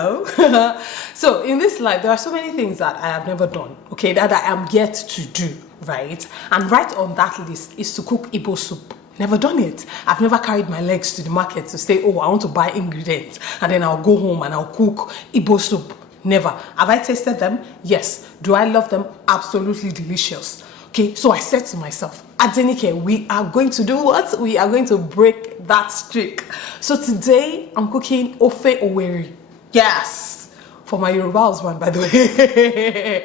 Hello. So in this life, there are so many things that I have never done, okay, that I am yet to do, right? And right on that list is to cook Igbo soup. Never done it. I've never carried my legs to the market to say, oh, I want to buy ingredients and then I'll go home and I'll cook Igbo soup. Never. Have I tasted them? Yes. Do I love them? Absolutely delicious. Okay, so I said to myself, Adenike, we are going to do what? We are going to break that streak. So today, I'm cooking OFE OWERRI. Yes! For my Yoruba husband, by the way.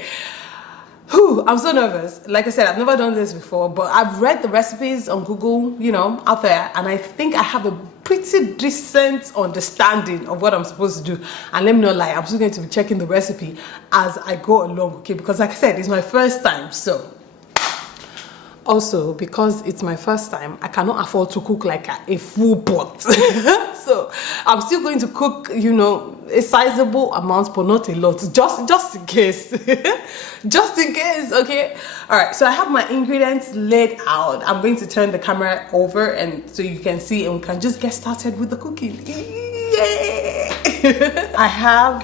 Whew, I'm so nervous. Like I said, I've never done this before, but I've read the recipes on Google, you know, out there, and I think I have a pretty decent understanding of what I'm supposed to do. And let me not lie, I'm just going to be checking the recipe as I go along, okay? Because like I said, it's my first time, so. Also, because it's my first time, I cannot afford to cook like a full pot. So I'm still going to cook, you know, a sizable amount, but not a lot, just in case. Just in case, okay? All right, so I have my ingredients laid out. I'm going to turn the camera over and so you can see, and we can just get started with the cooking. Yay! I have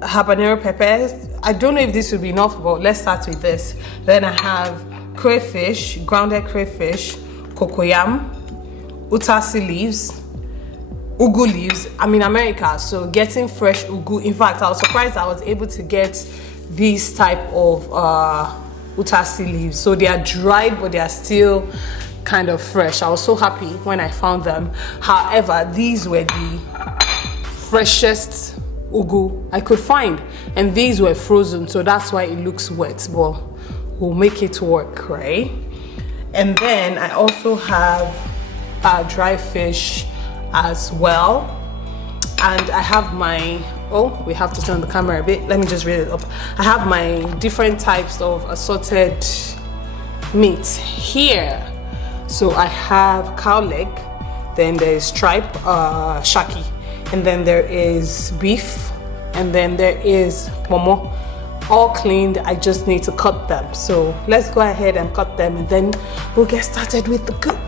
habanero peppers. I don't know if this will be enough, but let's start with this. Then I have crayfish, grounded crayfish, cocoyam, Utazi leaves, ugu leaves. I'm in America, so getting fresh ugu. In fact, I was surprised I was able to get these type of Utazi leaves. So they are dried, but they are still kind of fresh. I was so happy when I found them. However, these were the freshest ugu I could find, and these were frozen, so that's why it looks wet, but we'll make it work, right? And then I also have dry fish as well, and I have my, oh, we have to turn the camera a bit, let me just read it up. I have my different types of assorted meat here. So I have cow leg, then there's stripe, shaki, and then there is beef, and then there is momo. All cleaned, I just need to cut them. So let's go ahead and cut them, and then we'll get started with the cooking.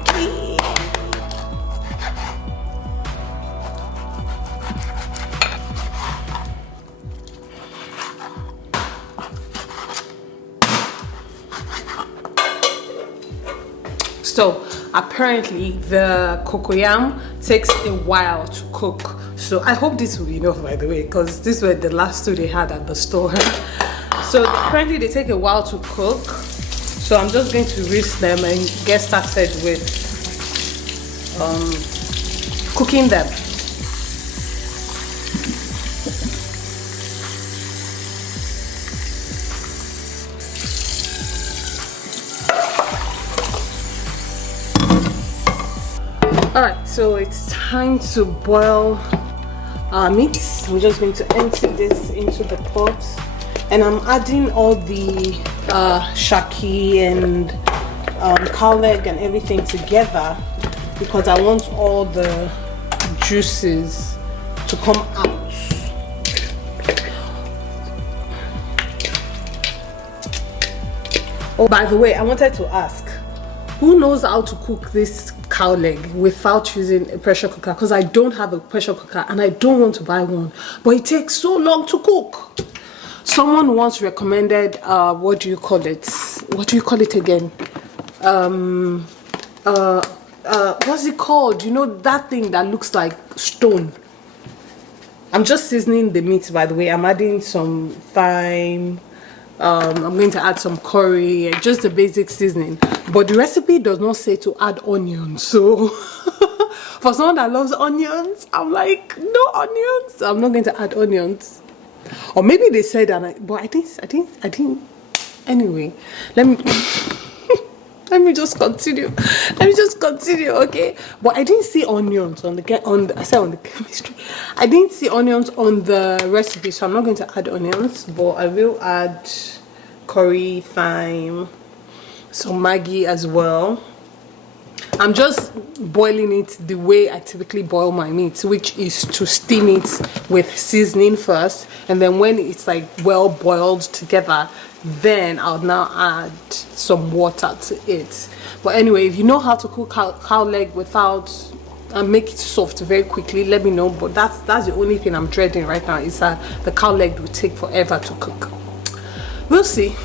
So apparently the cocoyam takes a while to cook. So I hope this will be enough, by the way, because these were the last two they had at the store. So apparently they take a while to cook. So I'm just going to risk them and get started with cooking them. Alright, so it's time to boil our meat. I'm just going to empty this into the pot, and I'm adding all the shaki and cow leg and everything together because I want all the juices to come out. Oh, by the way, I wanted to ask, who knows how to cook this cow leg without using a pressure cooker? Because I don't have a pressure cooker and I don't want to buy one, but it takes so long to cook. Someone once recommended what do you call it again, what's it called, you know, that thing that looks like stone. I'm just seasoning the meat, by the way. I'm adding some thyme, I'm going to add some curry, just the basic seasoning, but the recipe does not say to add onions. So for someone that loves onions, I'm like, no onions. I'm not going to add onions. Or maybe they said that, but I didn't. Anyway, let me let me just continue. Okay, but I didn't see onions on the chemistry. I didn't see onions on the recipe, so I'm not going to add onions, but I will add curry, thyme, some Maggi as well. I'm just boiling it the way I typically boil my meat, which is to steam it with seasoning first, and then when it's like well boiled together, then I'll now add some water to it. But anyway, if you know how to cook cow leg without and make it soft very quickly, let me know. But that's the only thing I'm dreading right now, is that the cow leg will take forever to cook. We'll see.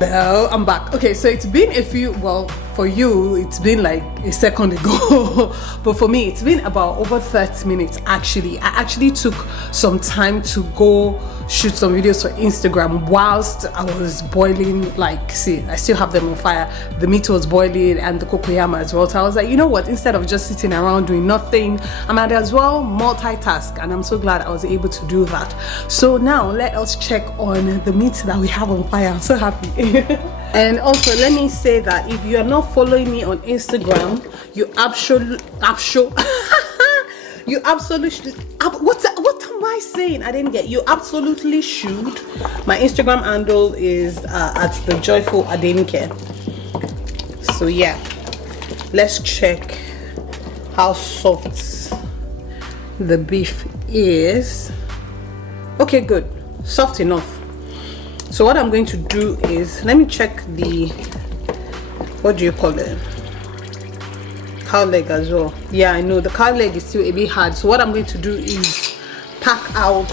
Well, I'm back. Okay, so it's been a few, well, for you it's been like a second ago but for me it's been about over 30 minutes actually. I actually took some time to go shoot some videos for Instagram whilst I was boiling, like, see, I still have them on fire. The meat was boiling and the cocoyam as well. So I was like, you know what, instead of just sitting around doing nothing, I might as well multitask, and I'm so glad I was able to do that. So now let us check on the meat that we have on fire. I'm so happy. And also let me say that if you are not following me on Instagram, you absolutely you absolutely, what am I saying? I didn't get. You absolutely should. My Instagram handle is at the joyful Adenike. So yeah, let's check how soft the beef is. Okay, good, soft enough. So what I'm going to do is, let me check the, what do you call it, cow leg as well. Yeah, I know the cow leg is still a bit hard. So what I'm going to do is pack out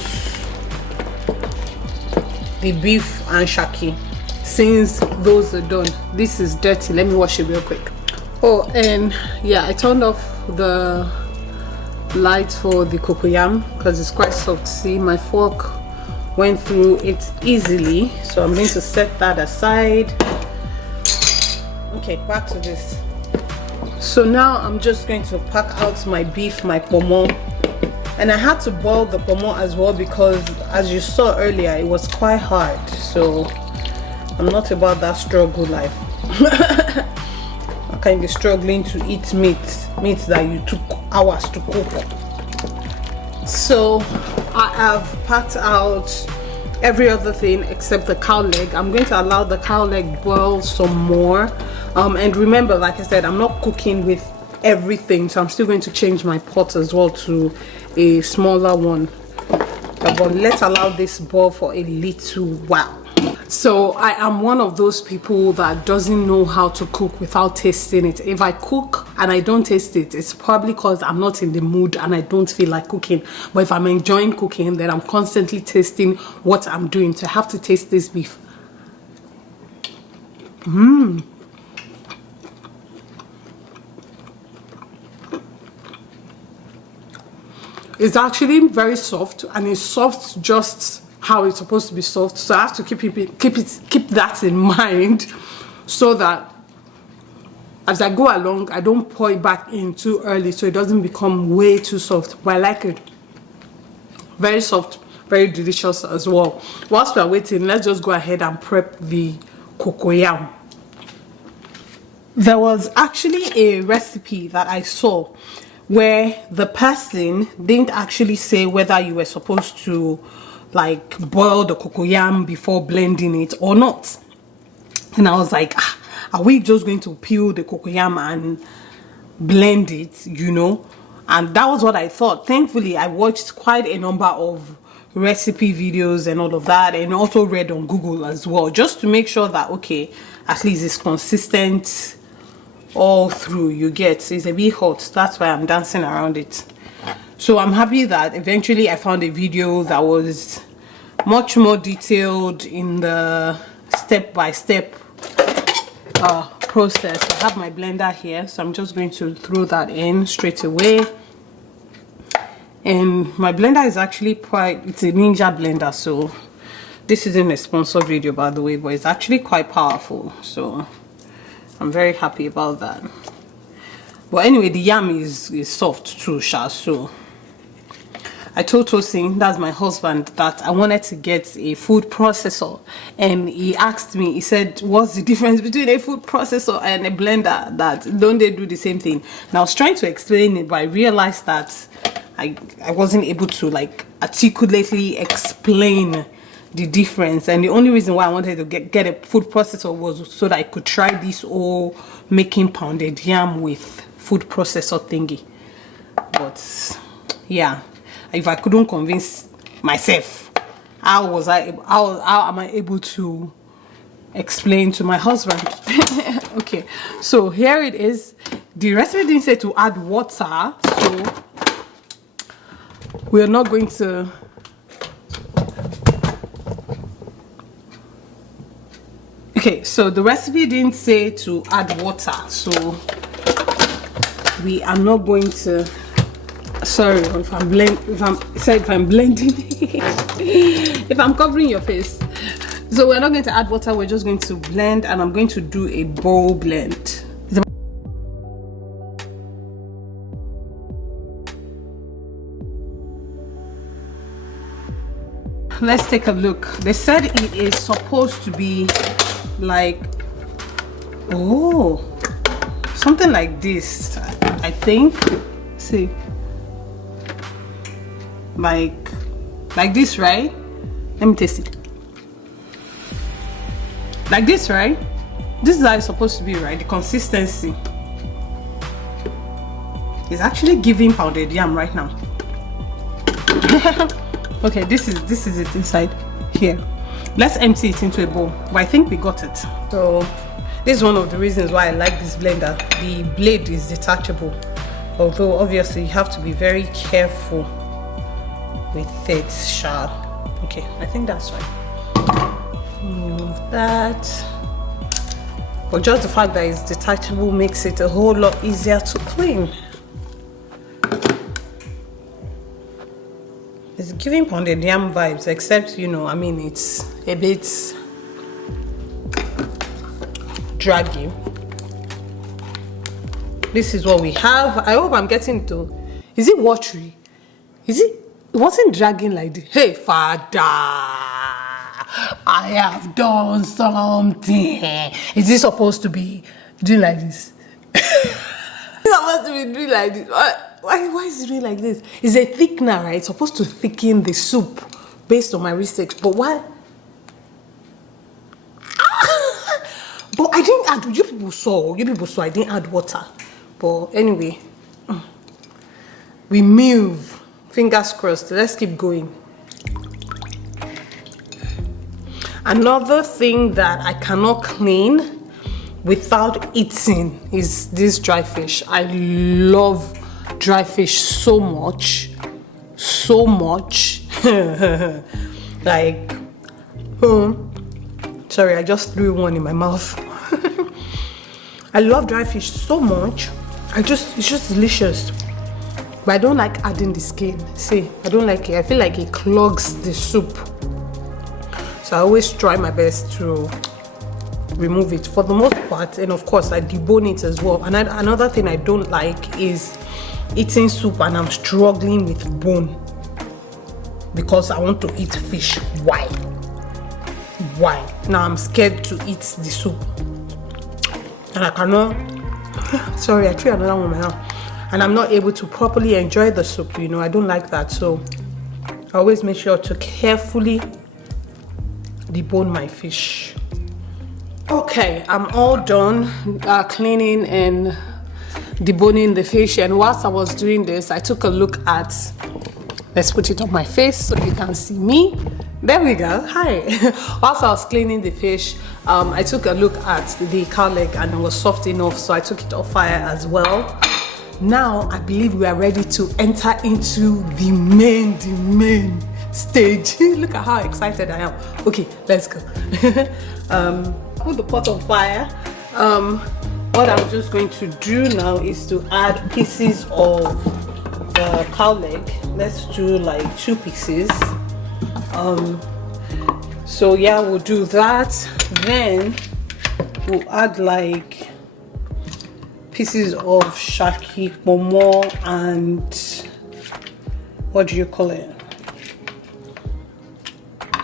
the beef and shaki since those are done. This is dirty, let me wash it real quick. Oh, and yeah, I turned off the light for the cocoyam because it's quite soft. See, my fork went through it easily, so I'm going to set that aside. Okay, back to this. So now I'm just going to pack out my beef, my pomo, and I had to boil the pomo as well because, as you saw earlier, it was quite hard. So I'm not about that struggle life. I can't be struggling to eat meat that you took hours to cook. So I have packed out every other thing except the cow leg. I'm going to allow the cow leg boil some more. And remember, like I said, I'm not cooking with everything, so I'm still going to change my pot as well to a smaller one. But let's allow this boil for a little while. So I am one of those people that doesn't know how to cook without tasting it. If I cook and I don't taste it, it's probably because I'm not in the mood and I don't feel like cooking. But if I'm enjoying cooking, then I'm constantly tasting what I'm doing. So I have to taste this beef. It's actually very soft, and it's soft just how it's supposed to be soft. So I have to keep that in mind, so that as I go along, I don't pour it back in too early, so it doesn't become way too soft. But I like it very soft, very delicious as well. Whilst we're waiting, let's just go ahead and prep the cocoyam. There was actually a recipe that I saw where the person didn't actually say whether you were supposed to like boil the cocoyam before blending it or not. And I was like, are we just going to peel the cocoyam and blend it, you know? And that was what I thought. Thankfully, I watched quite a number of recipe videos and all of that, and also read on Google as well, just to make sure that, okay, at least it's consistent all through. You get, it's a bit hot, that's why I'm dancing around it. So I'm happy that eventually I found a video that was much more detailed in the step-by-step process. I have my blender here, so I'm just going to throw that in straight away. And my blender is actually it's a Ninja blender, so this isn't a sponsored video, by the way, but it's actually quite powerful, so I'm very happy about that. But anyway, the yam is soft too, so I told Tosin, that's my husband, that I wanted to get a food processor, and he asked me, he said, what's the difference between a food processor and a blender? That don't they do the same thing? And I was trying to explain it, but I realized that I wasn't able to like articulately explain the difference, and the only reason why I wanted to get a food processor was so that I could try this whole making pounded yam with food processor thingy. But yeah, if I couldn't convince myself, how am I able to explain to my husband? Okay, so here it is. The recipe didn't say to add water, so we're not going to. Okay, so the recipe didn't say to add water, so we are not going to. Sorry if I'm blending, if I'm covering your face. So we're not going to add water, we're just going to blend, and I'm going to do a bowl blend. Let's take a look. They said it is supposed to be like, oh, something like this, I think. See, like this, right? Let me taste it. Like this, right? This is how it's supposed to be, right? The consistency is actually giving pounded yam right now. Okay, this is it inside here. Let's empty it into a bowl. But I think we got it. So this is one of the reasons why I like this blender. The blade is detachable, although obviously you have to be very careful with it, sharp. Okay, I think that's right. That, but just the fact that it's detachable makes it a whole lot easier to clean. It's giving pounded yam vibes, except, you know, I mean, it's a bit draggy. This is what we have. I hope I'm getting to. Is it watery? Is it? It wasn't dragging like this. Hey, Father, I have done something. Is it supposed to be doing like this? It's supposed to be doing like this. Why is it doing like this? It's a thickener, right? It's supposed to thicken the soup based on my research. But why? But I didn't add. You people saw I didn't add water. But anyway, we move. Fingers crossed. Let's keep going. Another thing that I cannot clean without eating is this dry fish. I love dry fish so much. Like, sorry, I just threw one in my mouth. I love dry fish so much. It's just delicious. But I don't like adding the skin. See, I don't like it. I feel like it clogs the soup. So I always try my best to remove it for the most part. And of course, I debone it as well. And another thing I don't like is eating soup and I'm struggling with bone because I want to eat fish. Why? Now I'm scared to eat the soup. And I cannot. Sorry, I threw another one in my hand. And I'm not able to properly enjoy the soup, you know. I don't like that, so I always make sure to carefully debone my fish. Okay, I'm all done cleaning and deboning the fish, and whilst I was doing this, I took a look at, let's put it on my face so you can see me. There we go. Hi. Whilst I was cleaning the fish, I took a look at the cow leg and it was soft enough, so I took it off fire as well. Now I believe we are ready to enter into the main stage. Look at how excited I am. Okay, let's go. Put the pot on fire. What I'm just going to do now is to add pieces of the cow leg. Let's do like 2 pieces. So yeah, we'll do that. Then we'll add like pieces of shaki, momo, and what do you call it,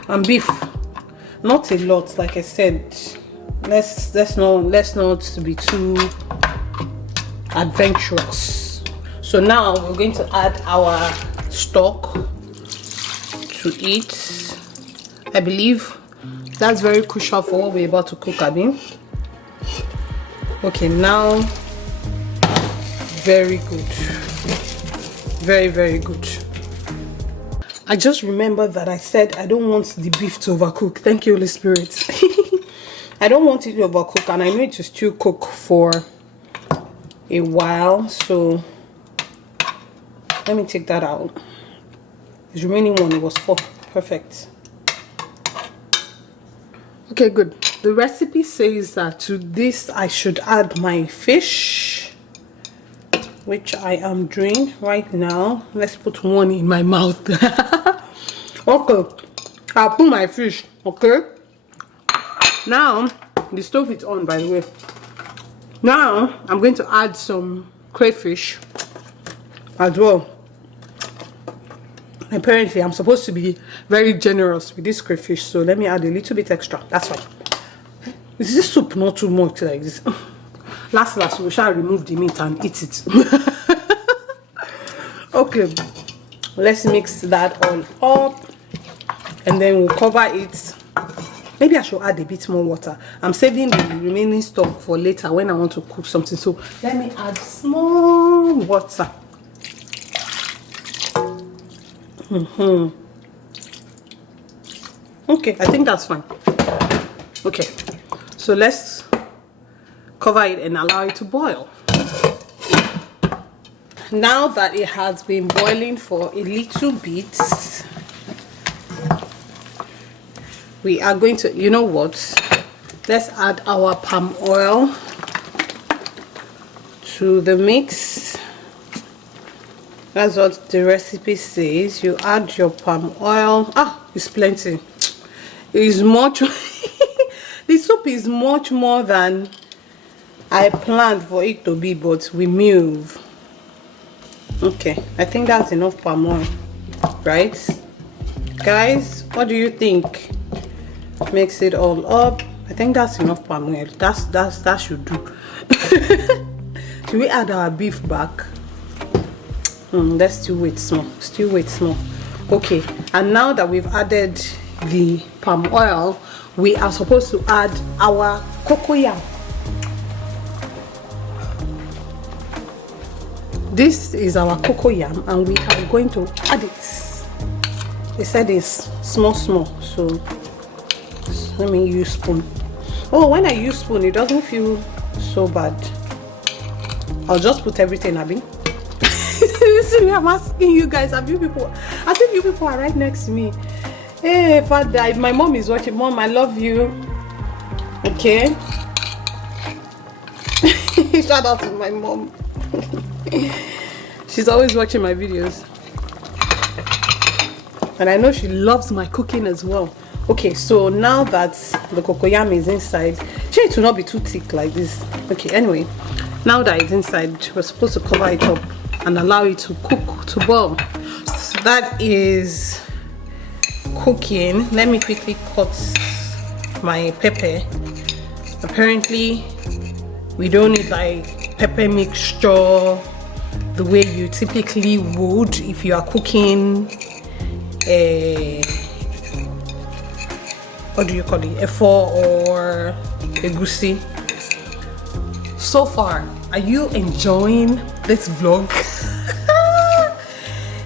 and beef. Not a lot, like I said. Let's not be too adventurous. So now we're going to add our stock to it. I believe that's very crucial for what we're about to cook, Abby. Okay, now very good, very, very good. I just remembered that I said I don't want the beef to overcook. Thank you, Holy Spirit. I don't want it to overcook, and I know it will still cook for a while, so let me take that out. The remaining one, it was 4. Perfect. Okay, good. The recipe says that to this I should add my fish, which I am doing right now. Let's put one in my mouth. Okay, I'll put my fish. Okay, now the stove is on, by the way. Now I'm going to add some crayfish as well. Apparently I'm supposed to be very generous with this crayfish, so let me add a little bit extra. That's fine. Is this soup not too much like this? Last we shall remove the meat and eat it. Okay, let's mix that all up, and then we'll cover it. Maybe I should add a bit more water. I'm saving the remaining stock for later when I want to cook something, so let me add small water. Okay, I think that's fine. Okay, so let's cover it and allow it to boil. Now that it has been boiling for a little bit, we are going to, you know what, let's add our palm oil to the mix. That's what the recipe says. You add your palm oil. It's plenty. It's much the soup is much more than I planned for it to be, but we move. Okay, I think that's enough palm oil, right? Guys, what do you think? Mix it all up. I think that's enough palm oil. That should do. Should we add our beef back? Let's still wait small. Okay, and now that we've added the palm oil, we are supposed to add our cocoyam. This is our cocoyam, and we are going to add it. They said it's small, so let me use spoon. Oh, when I use spoon, it doesn't feel so bad. I'll just put everything, Abby. I'm asking you guys, I think you people are right next to me. Hey, Father, if my mom is watching, Mom, I love you. Okay. Shout out to my mom. She's always watching my videos, and I know she loves my cooking as well. Okay, so now that the cocoyam is inside, it will not be too thick like this. Okay, anyway, now that it's inside, we're supposed to cover it up and allow it to cook, to boil. So that is cooking. Let me quickly cut my pepper. Apparently we don't need like pepper mixture the way you typically would if you are cooking what do you call it, efo or egusi. So far, are you enjoying this vlog?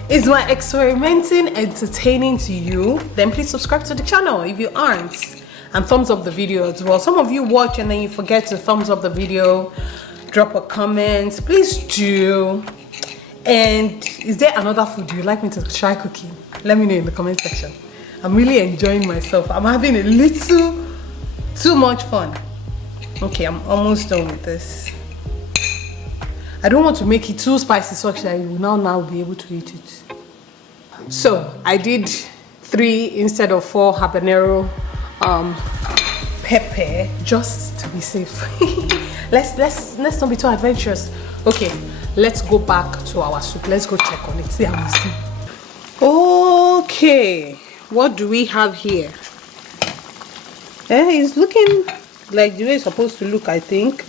Is my experimenting entertaining to you? Then please subscribe to the channel if you aren't, and thumbs up the video as well. Some of you watch and then you forget to thumbs up the video, drop a comment, please do. And is there another food you'd like me to try cooking? Let me know in the comment section. I'm really enjoying myself. I'm having a little too much fun. Okay, I'm almost done with this. I don't want to make it too spicy so that you will now be able to eat it. So I did 3 instead of 4 habanero pepper just to be safe. let's not be too adventurous. Okay, let's go back to our soup. Let's go check on it. See how we see. Okay, what do we have here? It's looking like the way it's supposed to look, I think.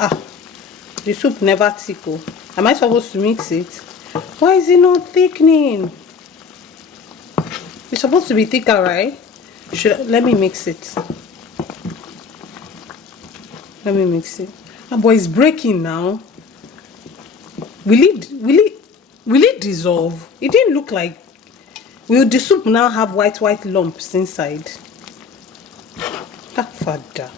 The soup never tickle. Am I supposed to mix it? Why is it not thickening? It's supposed to be thicker, right? Let me mix it. Let me mix it. But it's breaking now. Will it dissolve? It didn't look like. Will the soup now have white lumps inside? Father.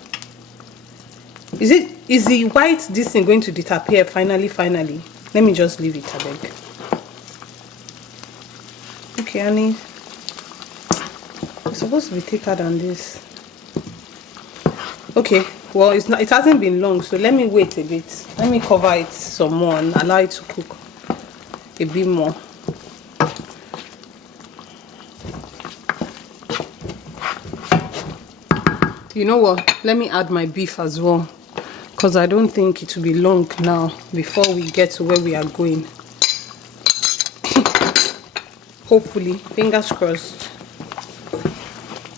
Is the white this thing going to disappear finally? Let me just leave it, I beg. Okay, honey. It's supposed to be thicker than this. Okay, well, it's not, it hasn't been long, so let me wait a bit. Let me cover it some more and allow it to cook a bit more. You know what? Let me add my beef as well, because I don't think it will be long now before we get to where we are going. Hopefully, fingers crossed.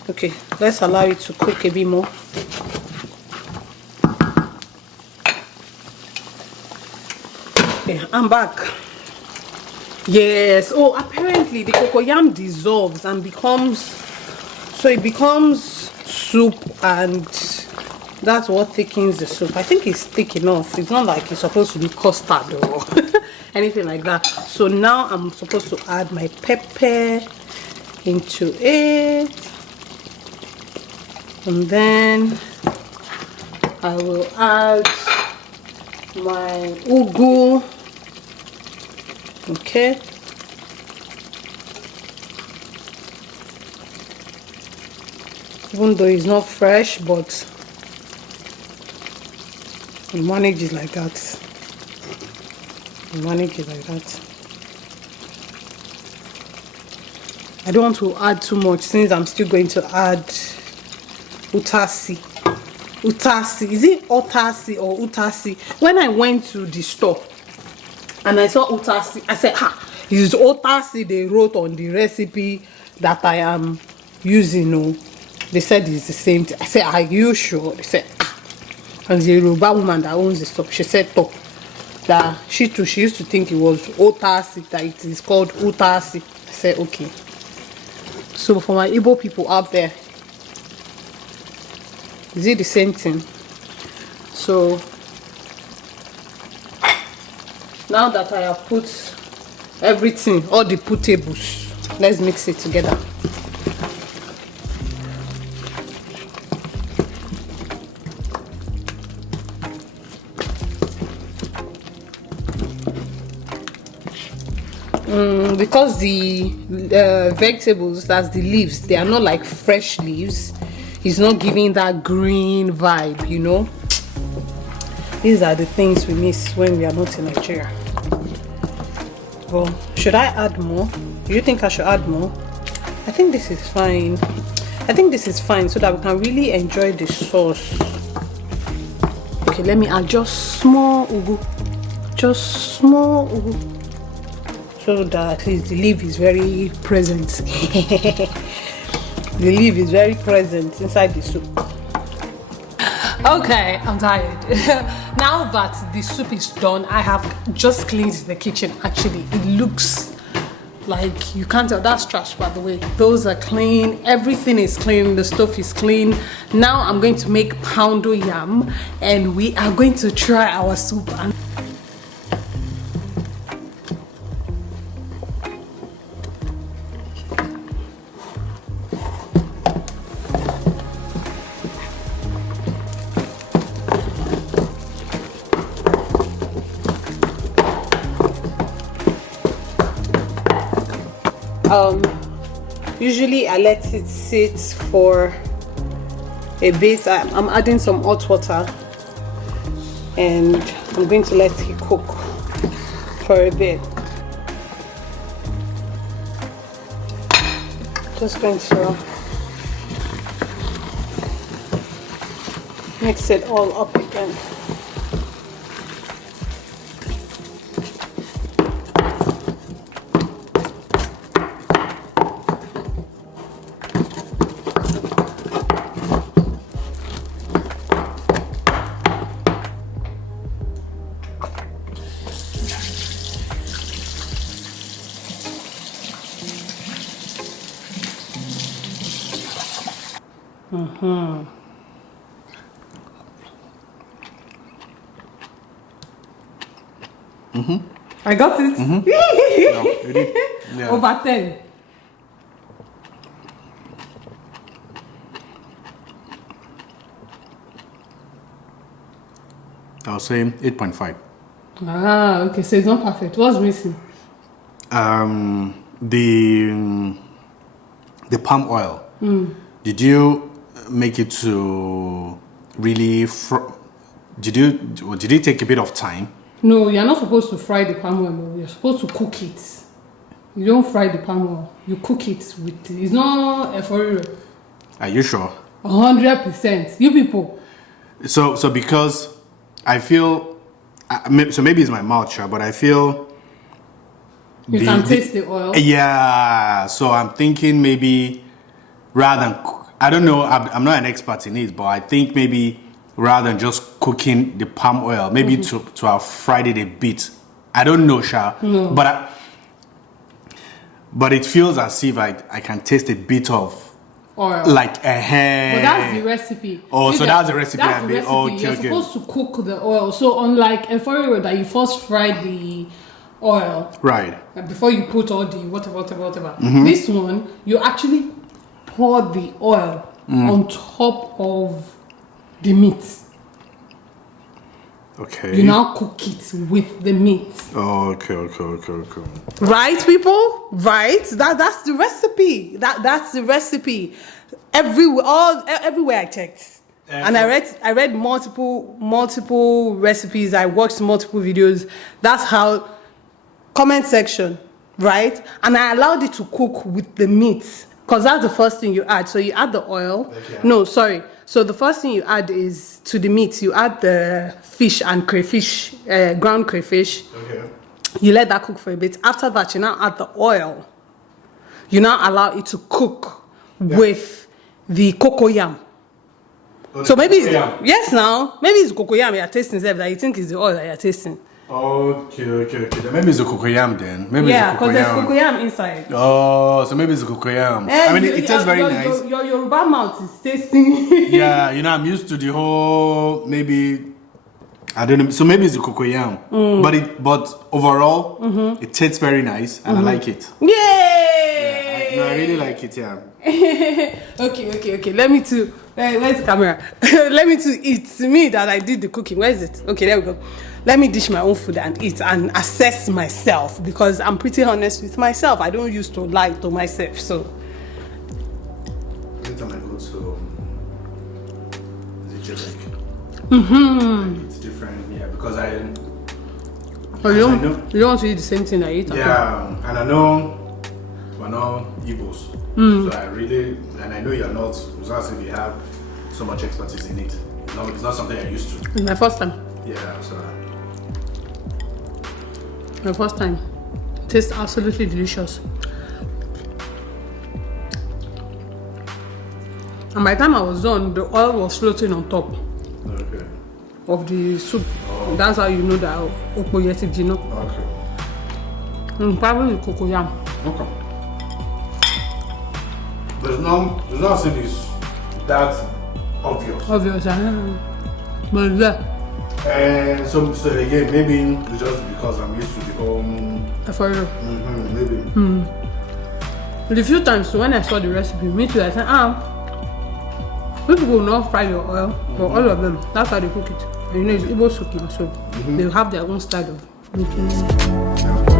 Okay, let's allow it to cook a bit more. Yeah, I'm back. Yes. Oh, apparently the cocoyam dissolves and becomes, so it becomes soup, and that's what thickens the soup. I think it's thick enough. It's not like it's supposed to be custard or anything like that. So now I'm supposed to add my pepper into it, and then I will add my ugu. Okay, even though it's not fresh, but we manage it like that. I don't want to add too much since I'm still going to add Utazi. Is it Utazi or Utazi? When I went to the store and I saw Utazi, I said, it's Utazi they wrote on the recipe that I am using. Oh, they said it's the same thing. I said, are you sure? They said, and the Yoruba woman that owns the store, she said, that she used to think it was Utazi, that it is called Utazi. I said, okay. So for my Igbo people out there, is it the same thing? So now that I have put everything, all the putables, let's mix it together. Because the vegetables, that's the leaves, they are not like fresh leaves. It's not giving that green vibe, you know. These are the things we miss when we are not in Nigeria. Well, should I add more? Do you think I should add more? I think this is fine. So that we can really enjoy the sauce. Okay, let me add just small ugu. So that at least the leaf is very present. The leaf is very present inside the soup. Okay, I'm tired. Now that the soup is done, I have just cleaned the kitchen. Actually, it looks like, you can't tell, that's trash by the way. Those are clean, everything is clean, the stove is clean. Now I'm going to make poundo yam and we are going to try our soup. And usually I let it sit for a bit. I'm adding some hot water and I'm going to let it cook for a bit. Just going to mix it all up again. I got it. No, you did. Yeah. Over 10. I was saying 8.5. Ah, okay. So it's not perfect. What's missing? The palm oil. Did you make it to really? Did it take a bit of time? No, you're not supposed to fry the palm oil. You're supposed to cook it. You don't fry the palm oil. You cook it with. It's not OFE. Are you sure? 100%. You people. So because I feel, so maybe it's my mouth, sure, but I feel you can taste the oil. Yeah. So I'm thinking maybe rather than I don't know. I'm not an expert in it, but I think maybe rather than just cooking the palm oil, maybe to have fried it a bit. I don't know, Sha. No. But it feels as if I can taste a bit of oil. Like a hair. But that's the recipe. Oh, so that's the recipe. That's the recipe. Okay, You're supposed to cook the oil. So unlike OFE that you first fry the oil. Right. Before you put all the whatever. This one, you actually pour the oil on top of the meat. Okay. You now cook it with the meat. Oh, okay. Right, people? Right? That's the recipe. That's the recipe. Everywhere I checked. And I read multiple recipes. I watched multiple videos. That's how comment section, right? And I allowed it to cook with the meat. Because that's the first thing you add. So you add the oil. Okay. No, sorry. So the first thing you add is to the meat. You add the fish and crayfish, ground crayfish. Okay. You let that cook for a bit. After that, you now add the oil. You now allow it to cook with the cocoyam. So maybe yes, now maybe it's cocoyam you're tasting that you think is the oil that you're tasting. Okay. Then maybe it's the cocoyam then. Maybe because there's cocoyam inside. Oh, so maybe it's the cocoyam. I mean, it tastes very nice. Your Yoruba mouth is tasting. Yeah, I'm used to the whole maybe. I don't know. So maybe it's the cocoyam, but overall, it tastes very nice and I like it. Yay! Yeah, I really like it. Yeah. Okay. Let me to. Where's the camera? Let me to eat. It's me that I did the cooking. Where is it? Okay, there we go. Let me dish my own food and eat and assess myself because I'm pretty honest with myself. I don't used to lie to myself. So. Every time I go to the Quebec, it's different. Yeah, because you don't want to eat the same thing I eat. Yeah, and I know we're not Igbos. So I know you're not. It's not as if you have so much expertise in it. No, it's not something I'm used to. It's my first time. Yeah, so. My first time. It tastes absolutely delicious. And by the time I was done, the oil was floating on top of the soup. Oh. That's how you know that Okpoyetic, you know. Okay. Probably cocoyam. Okay. There's no saying it's that obvious. Obvious, but yeah. And so again, maybe it's just because I'm used to the whole. For you. Maybe. But a few times when I saw the recipe, me too, I said, people will not fry your oil, but all of them, that's how they cook it. And it's Igbo soup now, so they have their own style of making it.